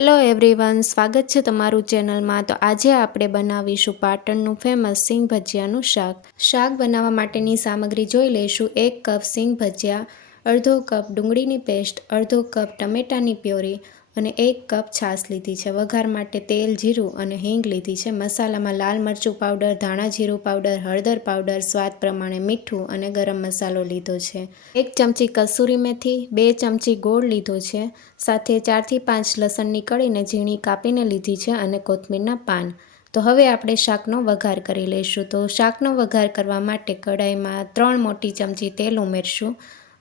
Hello everyone, સ્વાગત છે તમારું ચેનલમાં। તો આજે આપણે બનાવીશું પાટણનું ફેમસ સિંગ ભજીયાનું શાક બનાવવા માટેની સામગ્રી જોઈ લઈશું। 1 કપ સિંગ ભજીયા, અડધો કપ ડુંગળીની પેસ્ટ, અડધો કપ ટમેટાની પ્યોરી અને 1 કપ છાશ લીધી છે। વઘાર માટે તેલ, જીરું અને હિંગ લીધી છે। મસાલામાં લાલ મરચું પાવડર, ધાણા જીરું પાવડર, હળદર પાવડર, સ્વાદ પ્રમાણે મીઠું અને ગરમ મસાલો લીધો છે। 1 ચમચી કસૂરી મેથી, 2 ચમચી ગોળ લીધો છે, સાથે 4 થી 5 લસણની કળીને ઝીણી કાપીને લીધી છે અને કોથમીરના પાન। તો હવે આપણે શાકનો વઘાર કરી લઈશું। તો શાકનો વઘાર કરવા માટે કઢાઈમાં 3 મોટી ચમચી તેલ ઉમેરશું,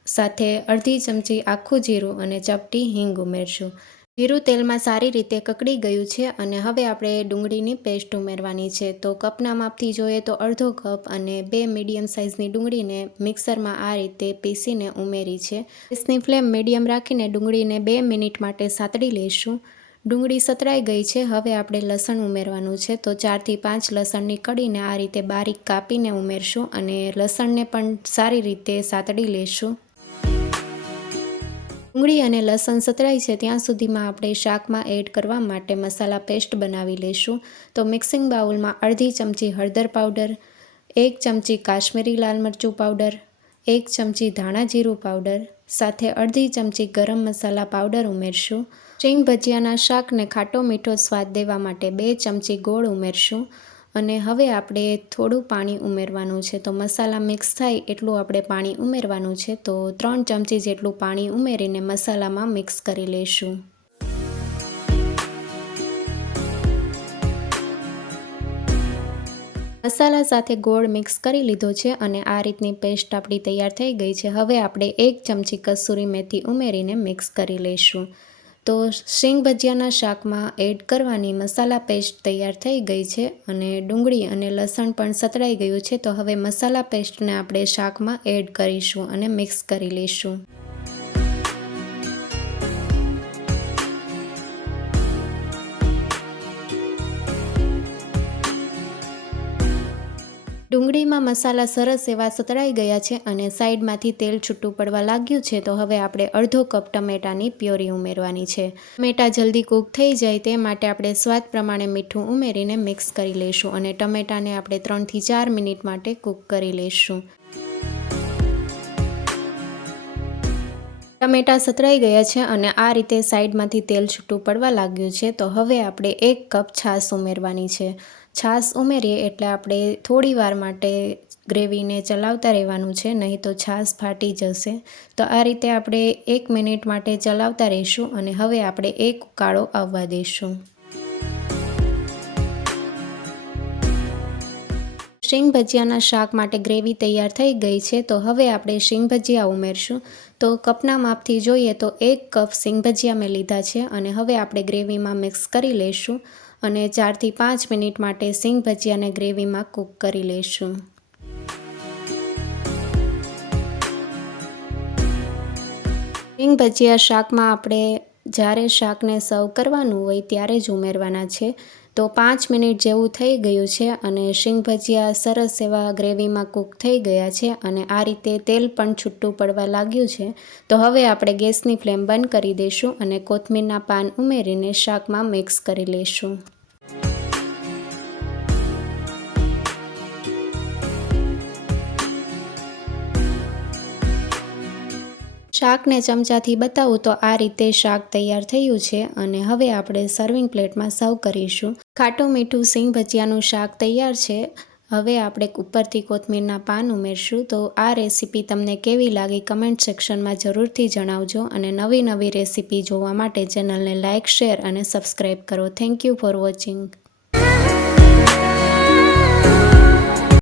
સાથે અડધી ચમચી આખું જીરું અને ચપટી હિંગ ઉમેરશું। જીરું તેલમાં સારી રીતે કકડી ગયું છે અને હવે આપણે ડુંગળીની પેસ્ટ ઉમેરવાની છે। તો કપના માપથી જોઈએ તો અડધો કપ અને 2 મીડિયમ સાઇઝની ડુંગળીને મિક્સરમાં આ રીતે પીસીને ઉમેરી છે। ગેસની ફ્લેમ મીડિયમ રાખીને ડુંગળીને 2 મિનિટ માટે સાતળી લઈશું। ડુંગળી સતરાઈ ગઈ છે। હવે આપણે લસણ ઉમેરવાનું છે। તો 4 થી 5 લસણની કળીને આ રીતે બારીક કાપીને ઉમેરશું અને લસણને પણ સારી રીતે સાતળી લઈશું। ડુંગળી અને લસણ સતરાઈ છે ત્યાં સુધીમાં આપણે શાકમાં એડ કરવા માટે મસાલા પેસ્ટ બનાવી લઈશું। તો મિક્સિંગ બાઉલમાં અડધી ચમચી હળદર પાવડર, 1 ચમચી કાશ્મીરી લાલ મરચું પાવડર, 1 ચમચી ધાણા જીરું પાવડર, સાથે અડધી ચમચી ગરમ મસાલા પાવડર ઉમેરશું। સિંગ ભજીયાના શાકને ખાટો મીઠો સ્વાદ દેવા માટે 2 ચમચી ગોળ ઉમેરશું અને હવે આપણે થોડું પાણી ઉમેરવાનું છે। તો મસાલા મિક્સ થાય એટલું આપણે પાણી ઉમેરવાનું છે। તો 3 ચમચી જેટલું પાણી ઉમેરીને મસાલામાં મિક્સ કરી લઈશું। મસાલા સાથે ગોળ મિક્સ કરી લીધો છે અને આ રીતની પેસ્ટ આપણી તૈયાર થઈ ગઈ છે। હવે આપણે 1 ચમચી કસૂરી મેથી ઉમેરીને મિક્સ કરી લઈશું। તો સિંગ ભજીયાના શાકમાં એડ કરવાની મસાલા પેસ્ટ તૈયાર થઈ ગઈ છે અને ડુંગળી અને લસણ પણ સતળાઈ ગયું છે। તો હવે મસાલા પેસ્ટને આપણે શાકમાં એડ કરીશું અને મિક્સ કરી લઈશું। ડુંગળીમાં મસાલા સરસ એવા સતળાઈ ગયા છે અને સાઈડમાંથી તેલ છૂટું પડવા લાગ્યું છે। તો હવે આપણે અડધો કપ ટમેટાની પ્યોરી ઉમેરવાની છે। ટમેટા જલ્દી કૂક થઈ જાય તે માટે આપણે સ્વાદ પ્રમાણે મીઠું ઉમેરીને મિક્સ કરી લઈશું અને ટમેટાને આપણે 3 થી 4 મિનિટ માટે કૂક કરી લઈશું। ટમેટા સતરાઈ ગયા છે અને આ રીતે સાઈડમાંથી તેલ છૂટું પડવા લાગ્યું છે। તો હવે આપણે 1 કપ છાશ ઉમેરવાની છે। છાશ ઉમેરીએ એટલે આપણે થોડી વાર માટે ગ્રેવીને ચલાવતા રહેવાનું છે, નહીં તો છાશ ફાટી જશે। તો આ રીતે આપણે 1 મિનિટ માટે ચલાવતા રહીશું અને હવે આપણે એક ઉકાળો આવવા દઈશું। સિંગ ભજીયાના શાક માટે ગ્રેવી તૈયાર થઈ ગઈ છે। તો હવે આપણે સિંગ ભજીયા ઉમેરશું। તો કપના માપથી જોઈએ તો 1 કપ સિંગ ભજીયા મેં લીધા છે અને હવે આપણે ગ્રેવીમાં મિક્સ કરી લઈશું અને 4 થી 5 મિનિટ માટે સિંગ ભજીયાને ગ્રેવીમાં કૂક કરી લઈશું। સિંગ ભજીયા શાકમાં આપણે જ્યારે શાકને સર્વ કરવાનું હોય ત્યારે જ ઉમેરવાના છે। તો 5 મિનિટ જેવું થઈ ગયું છે અને સિંગ ભજીયા સરસ એવા ગ્રેવીમાં કૂક થઈ ગયા છે અને આ રીતે તેલ પણ છૂટું પડવા લાગ્યું છે। તો હવે આપણે ગેસની ફ્લેમ બંધ કરી દઈશું અને કોથમીરના પાન ઉમેરીને શાકમાં મિક્સ કરી લઈશું। શાકને ચમચાથી બતાવું તો આ રીતે શાક તૈયાર થયું છે અને હવે આપણે સર્વિંગ પ્લેટમાં સર્વ કરીશું। ખાટું મીઠું સિંગ ભજીયાનું શાક તૈયાર છે। હવે આપણે ઉપરથી કોથમીરના પાન ઉમેરશું। તો આ રેસીપી તમને કેવી લાગી કમેન્ટ સેક્શનમાં જરૂરથી જણાવજો અને નવી રેસીપી જોવા માટે ચેનલને લાઇક, શેર અને સબસ્ક્રાઈબ કરો। Thank you for watching.